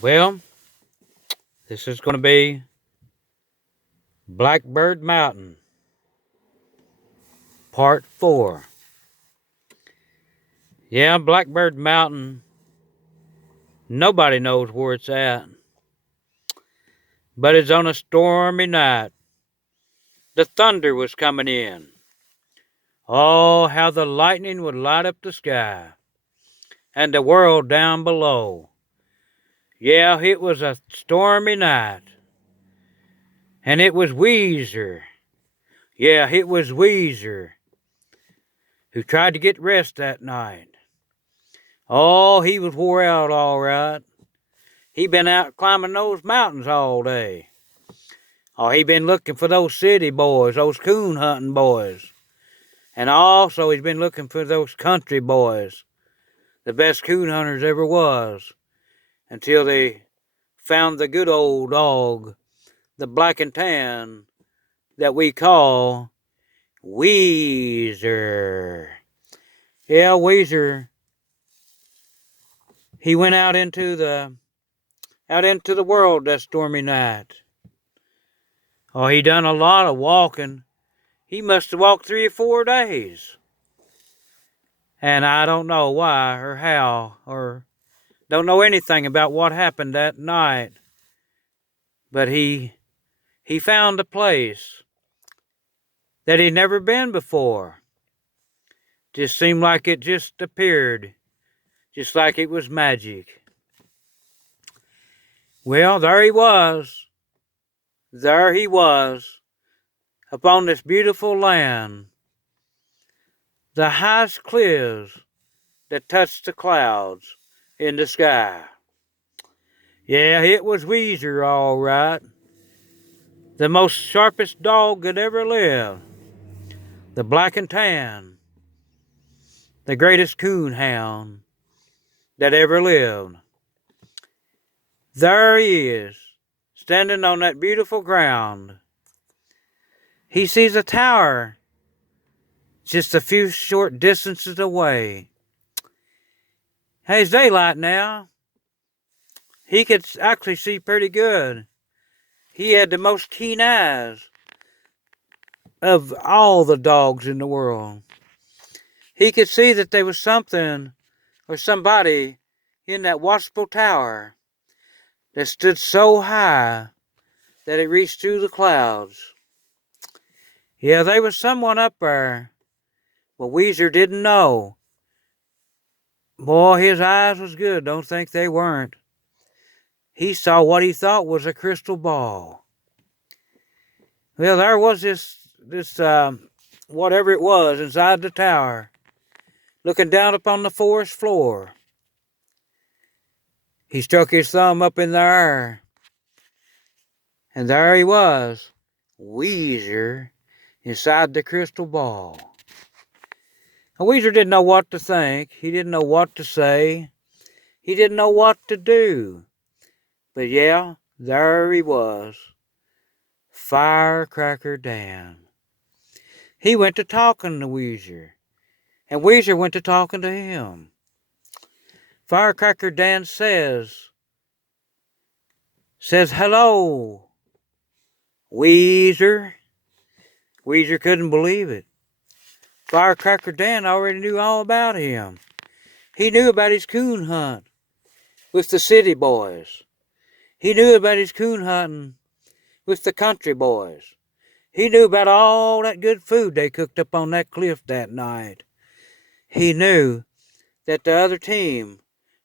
Well, this is going to be Blackbird Mountain, Part 4. Yeah, Blackbird Mountain, nobody knows where it's at, but it's on a stormy night. The thunder was coming in. Oh, how the lightning would light up the sky and the world down below. Yeah, it was a stormy night. And it was Wezzer. Yeah, it was Wezzer who tried to get rest that night. Oh, he was wore out all right. He been out climbing those mountains all day. Oh, he been looking for those city boys, those coon hunting boys. And also he's been looking for those country boys, the best coon hunters ever was, until they found the good old dog, the black and tan, that we call Wezzer. Yeah, Wezzer. He went out into the world that stormy night. Oh, he done a lot of walking. He must have walked 3 or 4 days. And I don't know why or how, or don't know anything about what happened that night. But he found a place that he'd never been before. Just seemed like it just appeared, just like it was magic. Well, there he was. There he was, upon this beautiful land. The highest cliffs that touched the clouds in the sky. Yeah, it was Wezzer, all right. The most sharpest dog that ever lived. The black and tan. The greatest coon hound that ever lived. There he is, standing on that beautiful ground. He sees a tower just a few short distances away. Hey, it's daylight now. He could actually see pretty good. He had the most keen eyes of all the dogs in the world. He could see that there was something or somebody in that watchful tower that stood so high that it reached through the clouds. Yeah, there was someone up there, but Wezzer didn't know. Boy, his eyes was good. Don't think they weren't. He saw what he thought was a crystal ball. Well, there was this whatever it was inside the tower, looking down upon the forest floor. He stuck his thumb up in the air, and there he was, Wezzer, inside the crystal ball. Now, Wezzer didn't know what to think. He didn't know what to say. He didn't know what to do. But yeah, there he was, Firecracker Dan. He went to talking to Wezzer, and Wezzer went to talking to him. Firecracker Dan says, hello, Wezzer. Wezzer couldn't believe it. Firecracker Dan already knew all about him. He knew about his coon hunt with the city boys. He knew about his coon hunting with the country boys. He knew about all that good food they cooked up on that cliff that night. He knew that the other team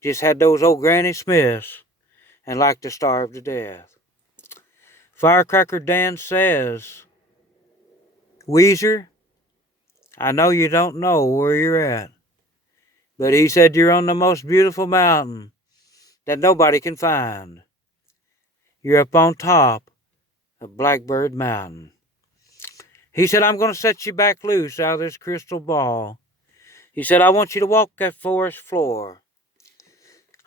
just had those old Granny Smiths and liked to starve to death. Firecracker Dan says, Wezzer, I know you don't know where you're at, but he said you're on the most beautiful mountain that nobody can find. You're up on top of Blackbird Mountain. He said, I'm going to set you back loose out of this crystal ball. He said, I want you to walk that forest floor.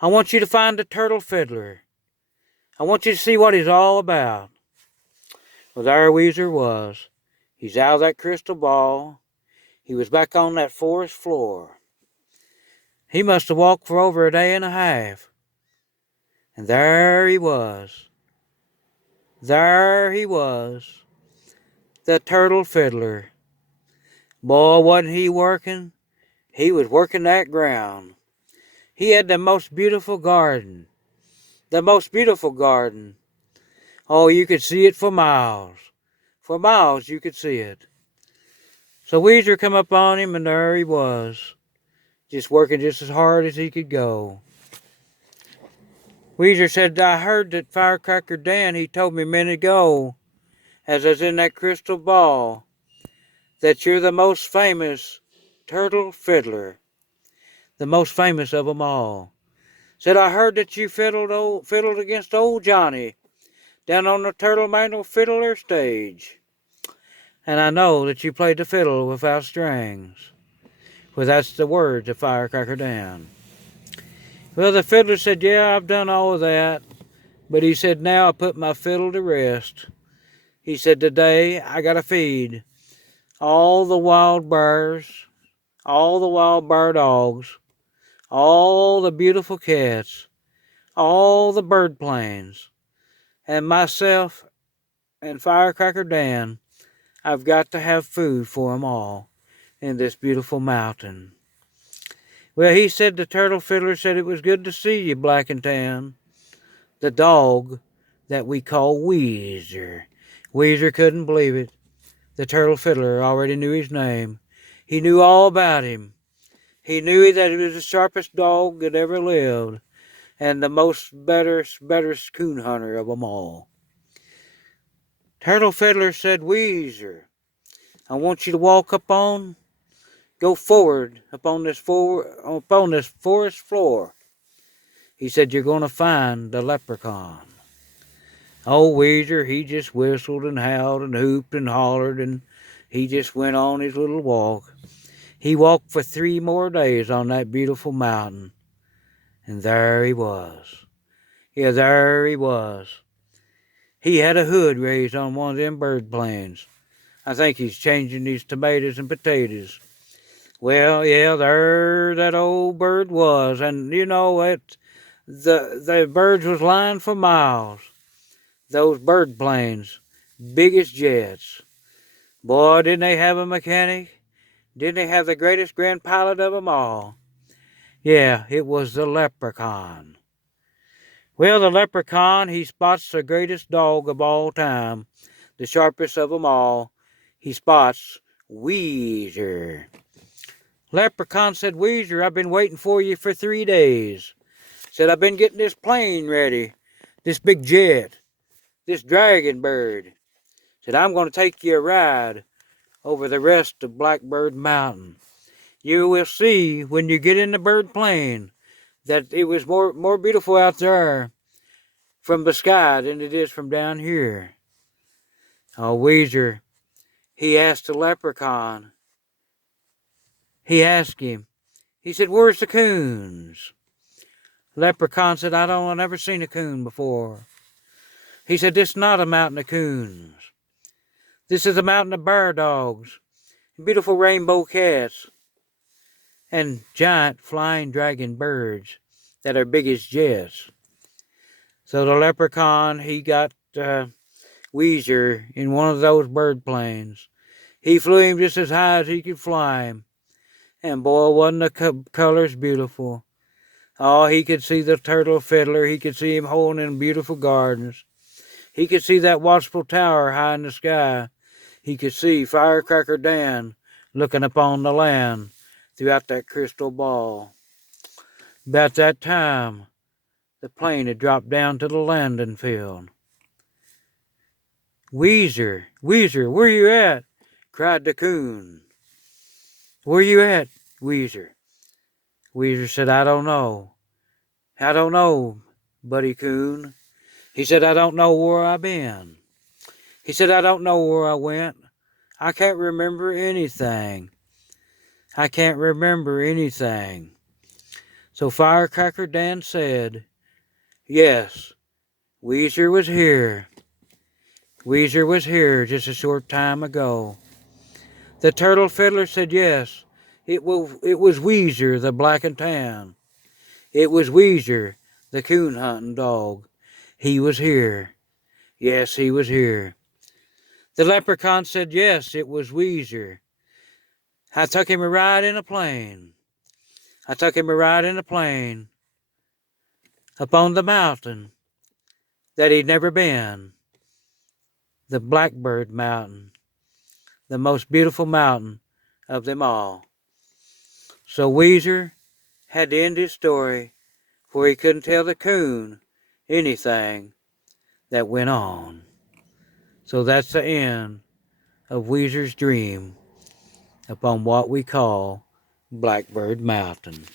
I want you to find the turtle fiddler. I want you to see what he's all about. Well, there Wezzer was. He's out of that crystal ball. He was back on that forest floor. He must have walked for over a day and a half. And there he was. There he was. The turtle fiddler. Boy, wasn't he working? He was working that ground. He had the most beautiful garden. The most beautiful garden. Oh, you could see it for miles. For miles you could see it. So Wezzer come up on him, and there he was, just working just as hard as he could go. Wezzer said, I heard that Firecracker Dan, he told me a minute ago, as I was in that crystal ball, that you're the most famous turtle fiddler. The most famous of them all. Said, I heard that you fiddled against old Johnny down on the Turtle Mantle Fiddler stage. And I know that you played the fiddle without strings. Well, that's the words of Firecracker Dan. Well, the fiddler said, yeah, I've done all of that. But he said, now I put my fiddle to rest. He said, today I got to feed all the wild bears, all the wild bird dogs, all the beautiful cats, all the bird planes, and myself and Firecracker Dan. I've got to have food for 'em all in this beautiful mountain. Well, he said, the turtle fiddler said, it was good to see you, Black and Tan. The dog that we call Wezzer. Wezzer couldn't believe it. The turtle fiddler already knew his name. He knew all about him. He knew that he was the sharpest dog that ever lived, and the most better coon hunter of 'em all. Turtle fiddler said, Wezzer, I want you to go forward upon this forest floor. He said, you're going to find the leprechaun. Oh, Wezzer, he just whistled and howled and hooped and hollered, and he just went on his little walk. He walked for 3 more days on that beautiful mountain. And there he was. Yeah, there he was. He had a hood raised on one of them bird planes. I think he's changing these tomatoes and potatoes. Well, yeah, there that old bird was. And, you know, the birds was lying for miles. Those bird planes, big as jets. Boy, didn't they have a mechanic? Didn't they have the greatest grand pilot of 'em all? Yeah, it was the leprechaun. Well, the leprechaun, he spots the greatest dog of all time, the sharpest of 'em all. He spots Wezzer. Leprechaun said, Wezzer, I've been waiting for you for 3 days. Said, I've been getting this plane ready, this big jet, this dragon bird. Said, I'm going to take you a ride over the rest of Blackbird Mountain. You will see when you get in the bird plane that it was more beautiful out there from the sky than it is from down here. Oh, Wezzer, he asked the leprechaun. He asked him. He said, where's the coons? Leprechaun said, I've never seen a coon before. He said, this is not a mountain of coons. This is a mountain of bear dogs, beautiful rainbow cats, and giant flying dragon birds that are big as jets. So the leprechaun, he got Wezzer in one of those bird planes. He flew him just as high as he could fly him. And boy, wasn't the colors beautiful. Oh, he could see the turtle fiddler. He could see him holding in beautiful gardens. He could see that watchful tower high in the sky. He could see Firecracker Dan looking upon the land throughout that crystal ball. About that time, the plane had dropped down to the landing field. Wezzer, Wezzer, where you at? Cried the coon. Where you at, Wezzer? Wezzer said, I don't know. I don't know, buddy coon. He said, I don't know where I've been. He said, I don't know where I went. I can't remember anything. I can't remember anything. So Firecracker Dan said, yes, Wezzer was here. Wezzer was here just a short time ago. The turtle fiddler said, yes, it was Wezzer, the black and tan. It was Wezzer, the coon hunting dog. He was here. Yes, he was here. The leprechaun said, yes, it was Wezzer. I took him a ride in a plane. I took him a ride in a plane up on the mountain that he'd never been. The Blackbird Mountain, the most beautiful mountain of them all. So Wezzer had to end his story, for he couldn't tell the coon anything that went on. So that's the end of Weezer's dream upon what we call Blackbird Mountain.